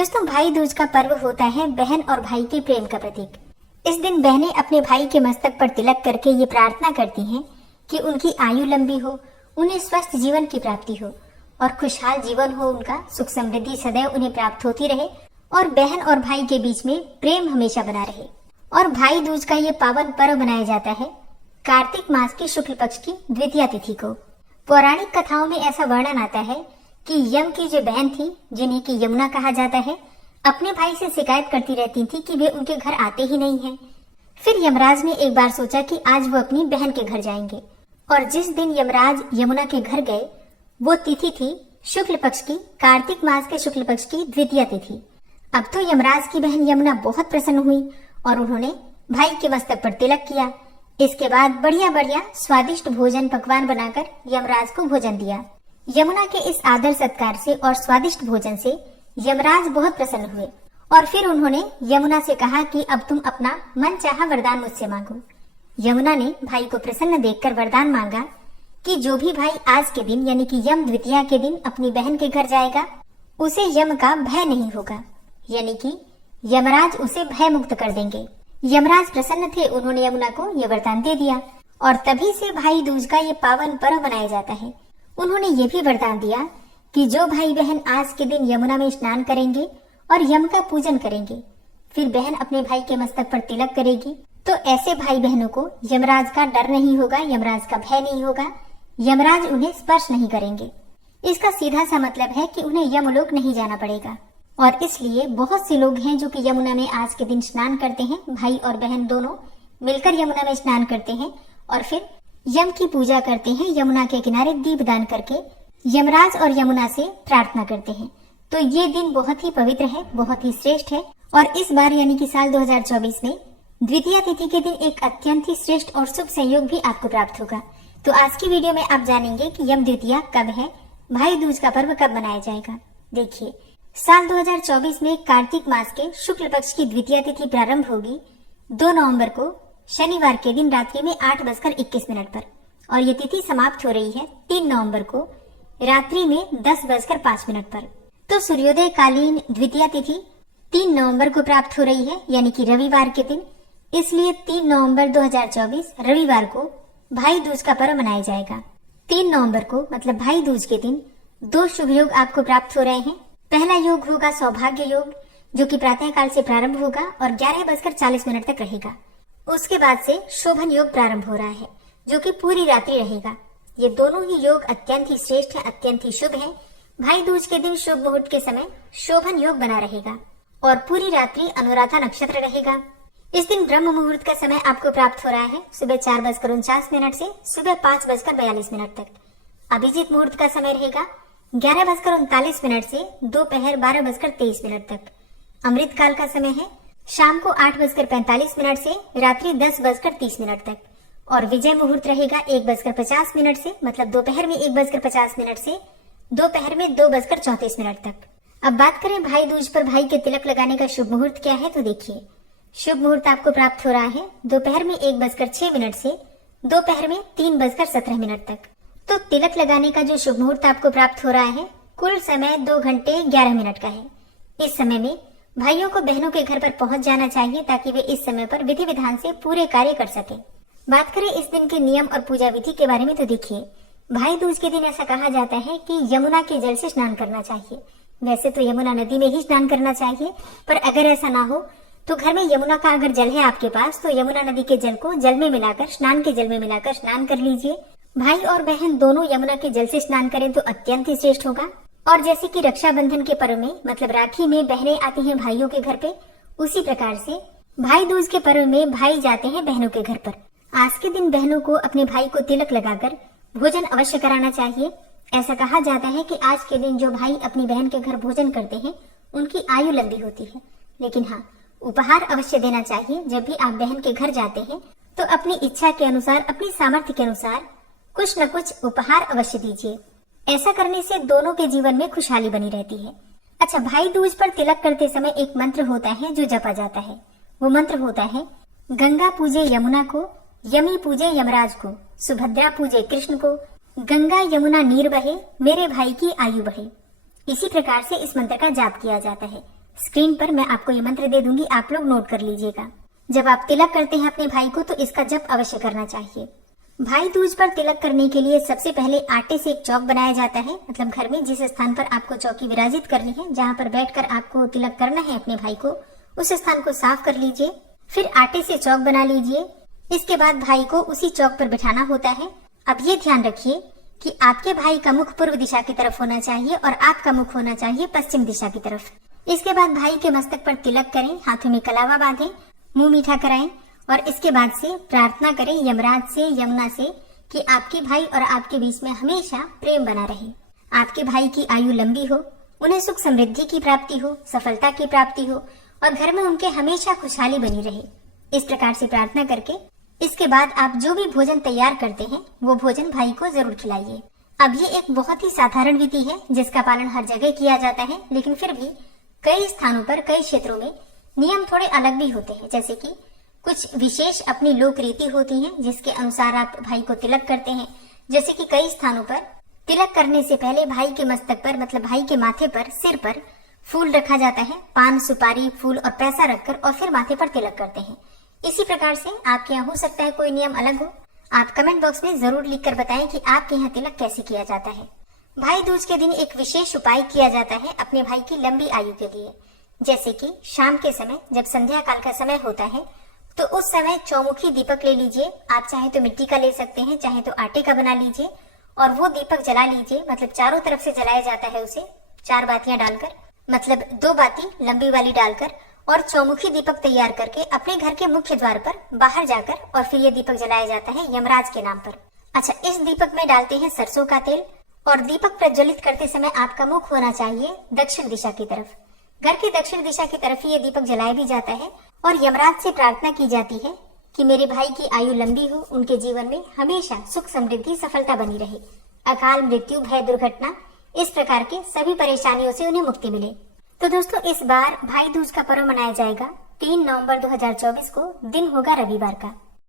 दोस्तों, भाई दूज का पर्व होता है बहन और भाई के प्रेम का प्रतीक। इस दिन बहनें अपने भाई के मस्तक पर तिलक करके ये प्रार्थना करती हैं कि उनकी आयु लंबी हो, उन्हें स्वस्थ जीवन की प्राप्ति हो और खुशहाल जीवन हो, उनका सुख समृद्धि सदैव उन्हें प्राप्त होती रहे और बहन और भाई के बीच में प्रेम हमेशा बना रहे। और भाई दूज का ये पावन पर्व मनाया जाता है कार्तिक मास की शुक्ल पक्ष की द्वितीया तिथि को। पौराणिक कथाओं में ऐसा वर्णन आता है कि यम की जो बहन थी, जिन्हें की यमुना कहा जाता है, अपने भाई से शिकायत करती रहती थी कि वे उनके घर आते ही नहीं हैं। फिर यमराज ने एक बार सोचा कि आज वो अपनी बहन के घर जाएंगे और जिस दिन यमराज यमुना के घर गए वो तिथि थी शुक्ल पक्ष की, कार्तिक मास के शुक्ल पक्ष की द्वितीया तिथि। अब तो यमराज की बहन यमुना बहुत प्रसन्न हुई और उन्होंने भाई के मस्तक पर तिलक किया। इसके बाद बढ़िया बढ़िया स्वादिष्ट भोजन पकवान बनाकर यमराज को भोजन दिया। यमुना के इस आदर सत्कार से और स्वादिष्ट भोजन से यमराज बहुत प्रसन्न हुए और फिर उन्होंने यमुना से कहा कि अब तुम अपना मन चाहा वरदान मुझसे मांगो। यमुना ने भाई को प्रसन्न देखकर वरदान मांगा कि जो भी भाई आज के दिन यानी कि यम द्वितीया के दिन अपनी बहन के घर जाएगा उसे यम का भय नहीं होगा, यानी कि यमराज उसे भय मुक्त कर देंगे। यमराज प्रसन्न थे, उन्होंने यमुना को यह वरदान दे दिया और तभी से भाई दूज का ये पावन पर्व मनाया जाता है। उन्होंने ये भी वरदान दिया कि जो भाई बहन आज के दिन यमुना में स्नान करेंगे और यम का पूजन करेंगे, फिर बहन अपने भाई के मस्तक पर तिलक करेगी, तो ऐसे भाई बहनों को यमराज का डर नहीं होगा, यमराज का भय नहीं होगा, यमराज उन्हें स्पर्श नहीं करेंगे। इसका सीधा सा मतलब है कि उन्हें यमलोक नहीं जाना पड़ेगा। और इसलिए बहुत से लोग हैं जो कि यमुना में आज के दिन स्नान करते हैं, भाई और बहन दोनों मिलकर यमुना में स्नान करते हैं और फिर यम की पूजा करते हैं। यमुना के किनारे दीपदान करके यमराज और यमुना से प्रार्थना करते हैं। तो ये दिन बहुत ही पवित्र है, बहुत ही श्रेष्ठ है और इस बार यानी कि साल 2024 में द्वितीया तिथि के दिन एक अत्यंत ही श्रेष्ठ और शुभ संयोग भी आपको प्राप्त होगा। तो आज की वीडियो में आप जानेंगे कि यम द्वितीया कब है, भाई दूज का पर्व कब मनाया जाएगा। देखिए, साल 2024 में कार्तिक मास के शुक्ल पक्ष की द्वितीया तिथि प्रारंभ होगी 2 नवंबर को शनिवार के दिन रात्रि में 8:21 पर और ये तिथि समाप्त हो रही है 3 नवंबर को रात्रि में 10:05 पर। तो सूर्योदय कालीन द्वितीया तिथि 3 नवंबर को प्राप्त हो रही है, यानी कि रविवार के दिन। इसलिए 3 नवंबर 2024 रविवार को भाई दूज का पर्व मनाया जाएगा। 3 नवंबर को मतलब भाई दूज के दिन 2 शुभ योग आपको प्राप्त हो रहे हैं। पहला योग होगा सौभाग्य योग, जो कि प्रातः काल से प्रारंभ होगा और 11:40 तक रहेगा। उसके बाद से शोभन योग प्रारंभ हो रहा है, जो कि पूरी रात्रि रहेगा। ये दोनों ही योग अत्यंत ही श्रेष्ठ है, अत्यंत ही शुभ है। भाई दूज के दिन शुभ मुहूर्त के समय शोभन योग बना रहेगा और पूरी रात्रि अनुराधा नक्षत्र रहेगा। इस दिन ब्रह्म मुहूर्त का समय आपको प्राप्त हो रहा है सुबह 4:49 से सुबह 5:42 तक। अभिजीत मुहूर्त का समय रहेगा 11:39 से दोपहर 12:23 तक। अमृत काल का समय है शाम को 8:45 से रात्रि 10:30 तक और विजय मुहूर्त रहेगा 1:50 से मतलब दोपहर में 1:50 से दोपहर में 2:34 तक। अब बात करें भाई दूज पर भाई के तिलक लगाने का शुभ मुहूर्त क्या है, तो देखिए, शुभ मुहूर्त आपको प्राप्त हो रहा है दोपहर में 1:06 से दोपहर में 3:17 तक। तो तिलक लगाने का जो शुभ मुहूर्त आपको प्राप्त हो रहा है कुल समय 2 घंटे 11 मिनट का है। इस समय में भाइयों को बहनों के घर पर पहुंच जाना चाहिए ताकि वे इस समय पर विधि विधान से पूरे कार्य कर सके। बात करें इस दिन के नियम और पूजा विधि के बारे में, तो देखिए, भाई दूज के दिन ऐसा कहा जाता है कि यमुना के जल से स्नान करना चाहिए। वैसे तो यमुना नदी में ही स्नान करना चाहिए, पर अगर ऐसा ना हो तो घर में यमुना का अगर जल है आपके पास तो यमुना नदी के जल को जल में मिलाकर, स्नान के जल में मिलाकर स्नान कर लीजिए। भाई और बहन दोनों यमुना के जल से स्नान करें तो अत्यंत ही श्रेष्ठ होगा। और जैसे कि रक्षाबंधन के पर्व में मतलब राखी में बहनें आती हैं भाइयों के घर पे, उसी प्रकार से भाई दूज के पर्व में भाई जाते हैं बहनों के घर पर। आज के दिन बहनों को अपने भाई को तिलक लगाकर भोजन अवश्य कराना चाहिए। ऐसा कहा जाता है कि आज के दिन जो भाई अपनी बहन के घर भोजन करते हैं उनकी आयु लंबी होती है। लेकिन हाँ, उपहार अवश्य देना चाहिए। जब भी आप बहन के घर जाते हैं तो अपनी इच्छा के अनुसार, अपनी सामर्थ्य के अनुसार कुछ न कुछ उपहार अवश्य दीजिए। ऐसा करने से दोनों के जीवन में खुशहाली बनी रहती है। अच्छा, भाई दूज पर तिलक करते समय एक मंत्र होता है जो जपा जाता है। वो मंत्र होता है, गंगा पूजे यमुना को, यमी पूजे यमराज को, सुभद्रा पूजे कृष्ण को, गंगा यमुना नीर बहे, मेरे भाई की आयु बढ़े। इसी प्रकार से इस मंत्र का जाप किया जाता है। स्क्रीन पर मैं आपको ये मंत्र दे दूंगी, आप लोग नोट कर लीजिएगा। जब आप तिलक करते हैं अपने भाई को तो इसका जप अवश्य करना चाहिए। भाई दूज पर तिलक करने के लिए सबसे पहले आटे से एक चौक बनाया जाता है। मतलब घर में जिस स्थान पर आपको चौकी विराजित करनी है, जहाँ पर बैठकर आपको तिलक करना है अपने भाई को, उस स्थान को साफ कर लीजिए। फिर आटे से चौक बना लीजिए। इसके बाद भाई को उसी चौक पर बिठाना होता है। अब ये ध्यान रखिए कि आपके भाई का मुख पूर्व दिशा की तरफ होना चाहिए और आपका मुख होना चाहिए पश्चिम दिशा की तरफ। इसके बाद भाई के मस्तक पर तिलक करें, हाथों में कलावा बांधें, मुंह मीठा कराएं और इसके बाद से प्रार्थना करें यमराज से, यमुना से कि आपके भाई और आपके बीच में हमेशा प्रेम बना रहे, आपके भाई की आयु लंबी हो, उन्हें सुख समृद्धि की प्राप्ति हो, सफलता की प्राप्ति हो और घर में उनके हमेशा खुशहाली बनी रहे। इस प्रकार से प्रार्थना करके इसके बाद आप जो भी भोजन तैयार करते हैं वो भोजन भाई को जरूर खिलाइए। अब ये एक बहुत ही साधारण विधि है जिसका पालन हर जगह किया जाता है, लेकिन फिर भी कई स्थानों पर, कई क्षेत्रों में नियम थोड़े अलग भी होते हैं। जैसे कि कुछ विशेष अपनी लोक रीति होती है जिसके अनुसार आप भाई को तिलक करते हैं। जैसे कि कई स्थानों पर तिलक करने से पहले भाई के मस्तक पर, मतलब भाई के माथे पर, सिर पर फूल रखा जाता है। पान, सुपारी, फूल और पैसा रखकर और फिर माथे पर तिलक करते हैं। इसी प्रकार से आपके यहाँ हो सकता है कोई नियम अलग हो। आप कमेंट बॉक्स में जरूर लिखकर बताएं कि आपके यहाँ तिलक कैसे किया जाता है। भाई दूज के दिन एक विशेष उपाय किया जाता है अपने भाई की लंबी आयु के लिए। जैसे कि शाम के समय जब संध्या काल का समय होता है तो उस समय चौमुखी दीपक ले लीजिए। आप चाहे तो मिट्टी का ले सकते हैं, चाहे तो आटे का बना लीजिए और वो दीपक जला लीजिए। मतलब चारों तरफ से जलाया जाता है उसे, 4 बातियां डालकर, मतलब 2 बाती लंबी वाली डालकर और चौमुखी दीपक तैयार करके अपने घर के मुख्य द्वार पर बाहर जाकर और फिर ये दीपक जलाया जाता है यमराज के नाम पर। अच्छा, इस दीपक में डालते हैं सरसों का तेल और दीपक प्रज्वलित करते समय आपका मुख होना चाहिए दक्षिण दिशा की तरफ। घर की दक्षिण दिशा की तरफ ही ये दीपक जलाया भी जाता है और यमराज से प्रार्थना की जाती है कि मेरे भाई की आयु लंबी हो, उनके जीवन में हमेशा सुख समृद्धि सफलता बनी रहे, अकाल मृत्यु भय दुर्घटना इस प्रकार के सभी परेशानियों से उन्हें मुक्ति मिले। तो दोस्तों, इस बार भाई दूज का पर्व मनाया जाएगा 3 नवंबर 2024 को। दिन होगा रविवार का।